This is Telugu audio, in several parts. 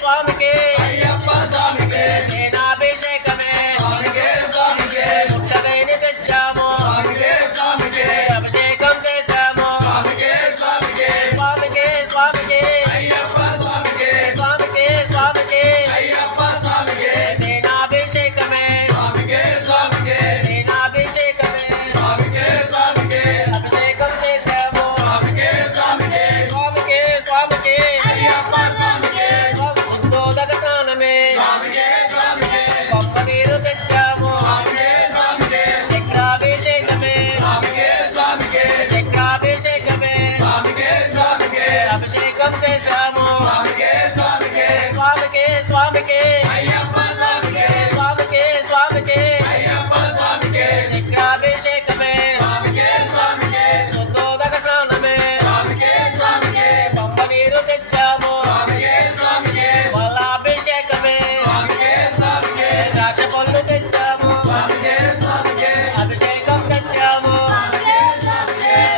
స్వామికి అయ్యప్ప స్వామికి తేనాభిషేకమే స్వామికి స్వామికి పుట్టగైని తెచ్చాము స్వామికి స్వామికి అభిషేకం చేశాము స్వామికి స్వామికి స్వామికి స్వామికి అయ్యప్ప స్వామికి స్వామికి స్వామికి అయ్యప్ప స్వామికి తేనాభిషేకమే స్వామికి స్వామికి తేనాభిషేకమే స్వామికి స్వామికి అభిషేకం చేశాము స్వామికి స్వామికి స్వామికి స్వామికి అయ్యప్ప స్వామికి శుద్ధోదక స్నానమే స్వామికి స్వామికి గొప్ప నీరు తెచ్చాము స్వామికి స్వామికి చక్రాభిషేకమే స్వామికి స్వామికి చక్రాభిషేకమే స్వామికి స్వామికి అభిషేకం చేశాము స్వామికి స్వామికి స్వామికి స్వామికి అయ్యప్ప స్వామికి స్వామికి స్వామికి అయ్యప్ప స్వామికి చక్రాభిషేకమే స్వామికి స్వామికి శుద్ధోదక స్నానమే స్వామికి స్వామికి పంప నీరు తెచ్చాము స్వామికి స్వామికి ఫలాభిషేకమే స్వామికి స్వామికి ద్రాక్ష పళ్ళు తెచ్చాము స్వామికి స్వామికి అభిషేకం తెచ్చాము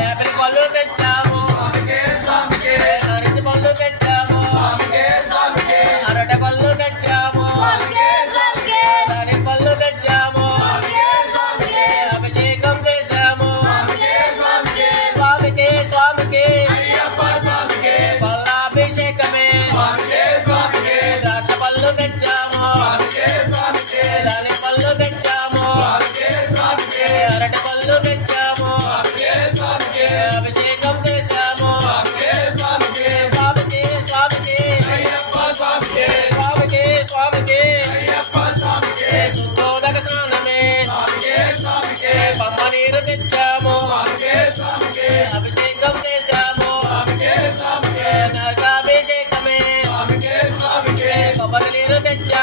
యాపిల్ పళ్ళు తెచ్చాము స్వామికి స్వామికి నరిచి పళ్ళు తెచ్చాము స్వామికి స్వామికి అరటి పళ్ళు తెచ్చాము దాని పళ్ళు తెచ్చాము అభిషేకం చేశాము స్వామికి స్వామికి అయ్యప్ప స్వామికి ఫలాభిషేకమే స్వామికి స్వామికి ద్రాక్ష పళ్ళు తెచ్చాము స్వామికి స్వామికి దాని పళ్ళు తెచ్చాము స్వామికి స్వామికి అరటి పళ్ళు తెచ్చాము స్వామికి స్వామికి అభిషేకం చేశాము స్వామికి స్వామికి స్వామికి స్వామికి అయ్యప్ప స్వామికి స్వామికి స్వామికి అయ్యప్ప స్వామికి శుద్ధోదక స్నానమే స్వామికి స్వామికి పంప నీరు తెచ్చాము స్వామికి స్వామికి అభిషేకం చేశాము స్వామికి స్వామికి నరకాభిషేకమే స్వామికి స్వామికి కొబ్బరి నీరు తెచ్చాము